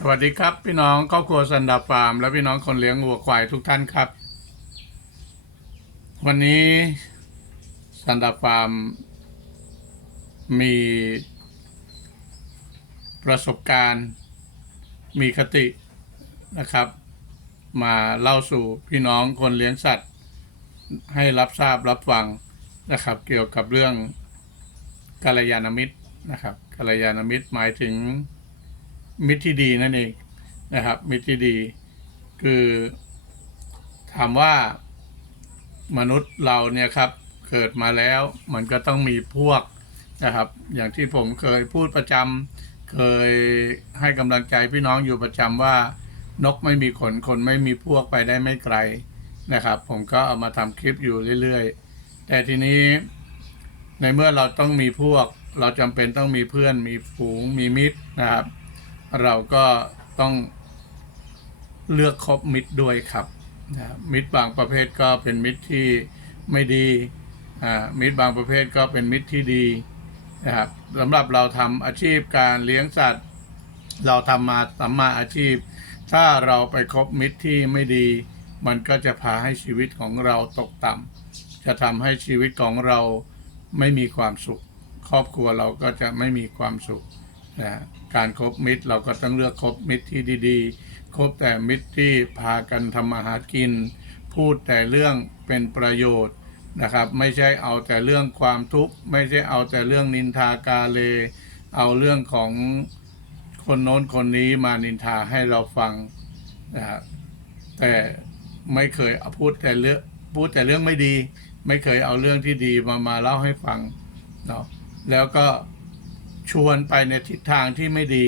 สวัสดีครับ พี่น้องครอบครัวสันดาฟาร์ม และพี่น้องคนเลี้ยงวัวควายทุกท่านครับ วันนี้สันดาฟาร์ม มีประสบการณ์มีคตินะครับ มาเล่าสู่พี่น้องคนเลี้ยงสัตว์ ให้รับทราบรับฟังนะครับ เกี่ยวกับเรื่องกัลยาณมิตรนะครับกัลยาณมิตรหมายถึง มิตรที่ดีนั่นเองนะครับ มิตรที่ดี คือถามว่ามนุษย์เราเนี่ยครับเกิดมาแล้วมันก็ต้องมีพวกนะครับ อย่างที่ผมเคยพูดประจำเคยให้กำลังใจพี่น้องอยู่ประจำว่านกไม่มีขนคนไม่มีพวกไปได้ไม่ไกลนะครับ ผมก็เอามาทำคลิปอยู่เรื่อยๆ แต่ทีนี้ในเมื่อเราต้องมีพวก เราจำเป็นต้องมีเพื่อนมีฝูงมีมิตรนะครับ เราก็ต้องเลือกคบมิตรด้วยครับนะมิตรบางประเภทก็เป็นมิตรที่ไม่ดีมิตรบางประเภทก็เป็นมิตรที่ดีนะครับสำหรับเราทำอาชีพการเลี้ยงสัตว์ เราทำมาสัมมาอาชีพ ถ้าเราไปคบมิตรที่ไม่ดี มันก็จะพาให้ชีวิตของเราตกต่ำจะทำให้ชีวิตของเราไม่มีความสุข ครอบครัวเราก็จะไม่มีความสุข นะการครบมิตรเราก็ต้องเลือกคบมิตรที่ดีๆ คบแต่มิตรที่พากันทำมาหากิน พูดแต่เรื่องเป็นประโยชน์นะครับ ไม่ใช่เอาแต่เรื่องความทุกข์ ไม่ใช่เอาแต่เรื่องนินทากาเล เอาเรื่องของคนโน้นคนนี้มานินทาให้เราฟังนะครับแต่ไม่เคยพูดแต่เรื่องพูดแต่เรื่องไม่ดี ไม่เคยเอาเรื่องที่ดีมามาเล่าให้ฟังเนาะแล้วก็ ชวนไปในทิศทางที่ไม่ดี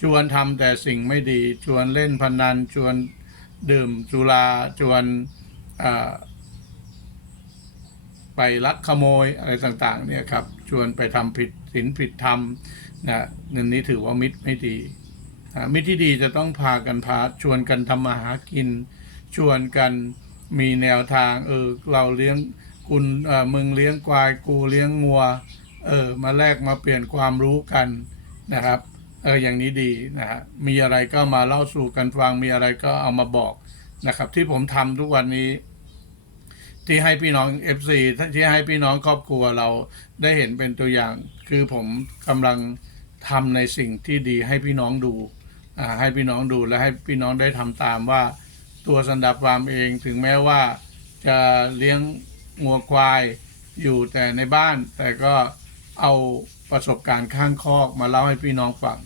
ชวนทำแต่สิ่งไม่ดี ชวนเล่นพนัน ชวนดื่มสุรา ชวนไปลักขโมยอะไรต่างๆเนี่ยครับ ชวนไปทำผิดศีลผิดธรรมนะเงินนี้ถือว่ามิตรไม่ดีมิตรที่ดีจะต้องพากันพาชวนกันทำมาหากิน ชวนกันมีแนวทางเออเราเลี้ยงคุณเออมึงเลี้ยงควายกูเลี้ยงงัว เออมาแลกมาเปลี่ยนความรู้กันนะครับเอออย่างนี้ดีนะฮะมีอะไรก็มาเล่าสู่กันฟังมีอะไรก็เอามาบอกนะครับ ที่ผมทำทุกวันนี้ ที่ให้พี่น้อง FC ที่ให้พี่น้องครอบครัวเราได้เห็นเป็นตัวอย่าง คือผมกำลังทำในสิ่งที่ดีให้พี่น้องดูอ่าให้พี่น้องดูและให้พี่น้องได้ทำตามว่าตัวสันดับฟาร์มเองถึงแม้ว่าจะเลี้ยงงัวควายอยู่แต่ในบ้าน แต่ก็ เอาประสบการณ์ข้างคอกมาเล่าให้พี่น้องฟัง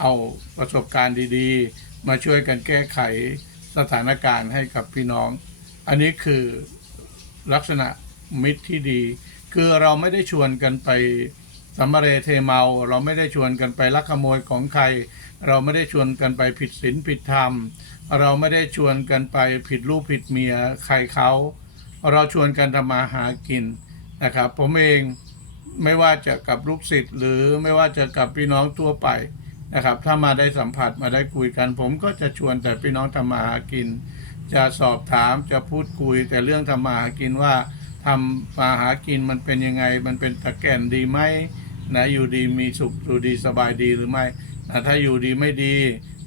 เอาประสบการณ์ดีๆ มาช่วยกันแก้ไขสถานการณ์ให้กับพี่น้อง อันนี้คือลักษณะมิตรที่ดี คือเราไม่ได้ชวนกันไปสัมเรเทเมา เราไม่ได้ชวนกันไปลักขโมยของใคร เราไม่ได้ชวนกันไปผิดศีลผิดธรรม เราไม่ได้ชวนกันไปผิดลูกผิดเมียใครเขา เราชวนกันทำมาหากินนะครับ ผมเอง ไม่ว่าจะกับลูกศิษย์หรือไม่ว่าจะกับพี่น้องทั่วไปนะครับ ถ้ามาได้สัมผัสมาได้คุยกัน ผมก็จะชวนแต่พี่น้องทำมาหากิน จะสอบถามจะพูดคุยแต่เรื่องทำมาหากินว่าทำมาหากินมันเป็นยังไง มันเป็นตะแก่นดีไหมนะอยู่ดีมีสุขอยู่ดีสบายดีหรือไม่นะถ้าอยู่ดีไม่ดี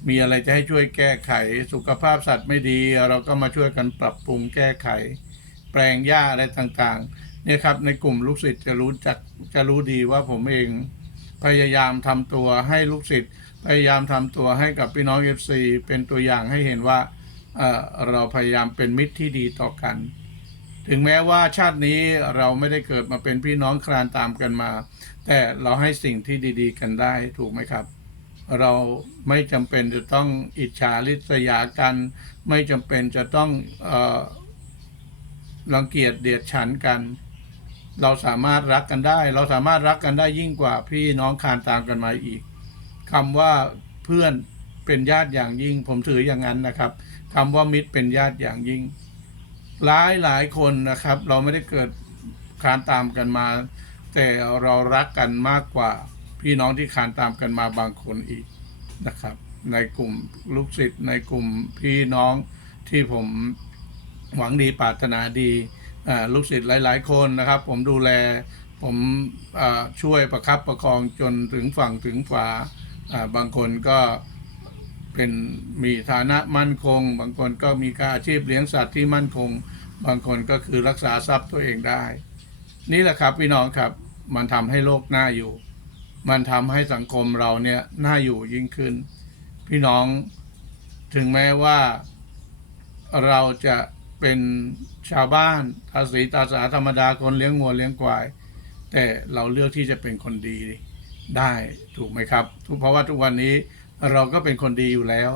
มีอะไรจะให้ช่วยแก้ไข สุขภาพสัตว์ไม่ดี เราก็มาช่วยกันปรับปรุงแก้ไข แปลงหญ้าอะไรต่างๆ เนี่ยครับในกลุ่มลูกศิษย์จะรู้จักจะรู้ดีว่าผมเองพยายามทำตัวให้ลูกศิษย์พยายามทำตัวให้กับพี่น้องเอฟซีเป็นตัวอย่างให้เห็นว่าเเราพยายามเป็นมิตรที่ดีต่อกัน ถึงแม้ว่าชาตินี้เราไม่ได้เกิดมาเป็นพี่น้องคลานตามกันมา แต่เราให้สิ่งที่ดี ๆ กันได้ถูกไหมครับ เราไม่จำเป็นจะต้องอิจฉาริษยากัน ไม่จำเป็นจะต้องออรังเกียจเดียดฉันกัน เราสามารถรักกันได้ เราสามารถรักกันได้ยิ่งกว่าพี่น้องคานตามกันมาอีกคำว่าเพื่อนเป็นญาติอย่างยิ่ง ผมถืออย่างนั้นนะครับคำว่ามิตรเป็นญาติอย่างยิ่ง หลายหลายคนนะครับ เราไม่ได้เกิดคานตามกันมา แต่เรารักกันมากกว่าพี่น้องที่คานตามกันมาบางคนอีกนะครับ ในกลุ่มลูกศิษย์ในกลุ่มพี่น้องที่ผมหวังดีปรารถนาดี ลูกศิษย์หลาย ๆ คนนะครับ ผมดูแลผมช่วยประคับประคองจนถึงฝั่งถึงฝาอ่าบางคนก็เป็นมีฐานะมั่นคง บางคนก็มีการอาชีพเลี้ยงสัตว์ที่มั่นคง บางคนก็คือรักษาทรัพย์ตัวเองได้ นี่แหละครับพี่น้องครับมันทำให้โลกน่าอยู่ มันทำให้สังคมเราเนี่ยน่าอยู่ยิ่งขึ้น พี่น้องถึงแม้ว่าเราจะ เป็นชาวบ้านภาษีตาสาธรรมดาคนเลี้ยงงัวเลี้ยงควาย แต่เราเลือกที่จะเป็นคนดีได้ถูกไหมครับทุกเพราะว่าทุกวันนี้เราก็เป็นคนดีอยู่แล้ว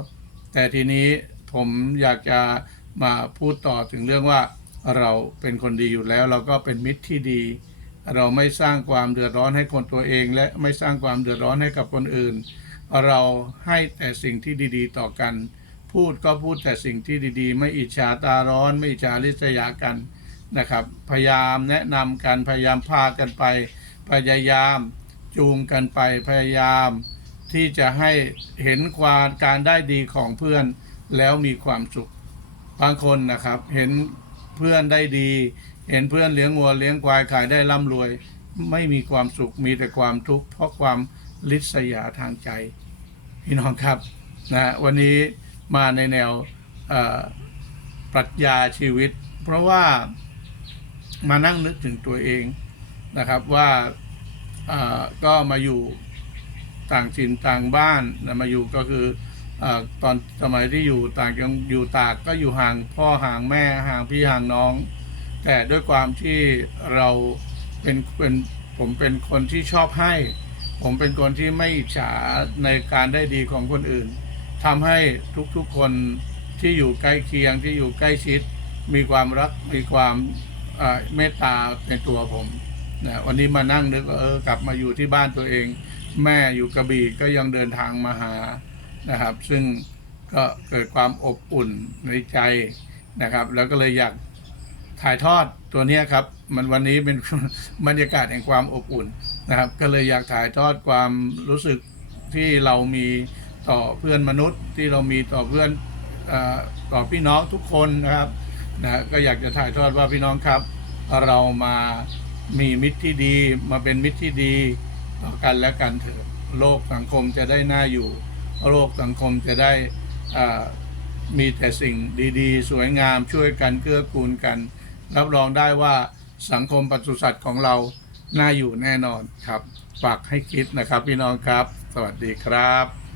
แต่ทีนี้ผมอยากจะมาพูดต่อถึงเรื่องว่าเราเป็นคนดีอยู่แล้ว เราก็เป็นมิตรที่ดี เราไม่สร้างความเดือดร้อนให้คนตัวเอง และไม่สร้างความเดือดร้อนให้กับคนอื่น เราให้แต่สิ่งที่ดี ๆ ต่อกัน พูดก็พูดแต่สิ่งที่ดีๆ ไม่อิจฉาตาร้อน ไม่อิจฉาริษยากันนะครับ พยายามแนะนำกันพยายามพากันไป พยายามจูงกันไปพยายามที่จะให้เห็นความการได้ดีของเพื่อนแล้วมีความสุขบางคนนะครับเห็นเพื่อนได้ดี เห็นเพื่อนเลี้ยงวัวเลี้ยงควายขายได้ร่ำรวย ไม่มีความสุขมีแต่ความทุกข์เพราะความลิษยาทางใจ พี่น้องครับนะวันนี้ มาในแนวปรัชญาชีวิต เพราะว่ามานั่งนึกถึงตัวเองนะครับว่าก็มาอยู่ต่างถิ่นต่างบ้านนะมาอยู่ก็คือเอ่อตอนสมัยที่อยู่ต่างจังอยู่ตากก็อยู่ห่างพ่อห่างแม่ห่างพี่ห่างน้อง แต่ด้วยความที่เราเป็นเป็นผมเป็นคนที่ชอบให้ ผมเป็นคนที่ไม่อิจฉาในการได้ดีของคนอื่น ทำให้ทุกๆคนที่อยู่ใกล้เคียงที่อยู่ใกล้ชิด มีความรักมีความเมตตาในตัวผมนะวันนี้มานั่งนึกว่าเออกลับมาอยู่ที่บ้านตัวเอง แม่อยู่กระบี่ก็ยังเดินทางมาหานะครับ ซึ่งก็เกิดความอบอุ่นในใจนะครับ แล้วก็เลยอยากถ่ายทอดตัวนี้ครับ มันวันนี้เป็นบรรยากาศแห่งความอบอุ่นนะครับ ก็เลยอยากถ่ายทอดความรู้สึกที่เรามี ต่อเพื่อนมนุษย์ที่เรามีต่อเพื่อนอต่อพี่น้องทุกคนนะครับนะก็อยากจะถ่ายทอดว่าพี่น้องครับ เรามามีมิตรที่ดี มาเป็นมิตรที่ดีต่อกันและกันเถอะโลกสังคมจะได้น่าอยู่ โลกสังคมจะได้มีแต่สิ่งดีๆ สวยงามช่วยกันเกื้อกูลกัน รับรองได้ว่าสังคมปศุสัตว์ของเราน่าอยู่แน่นอนครับฝากให้คิดนะครับพี่น้องครับ สวัสดีครับ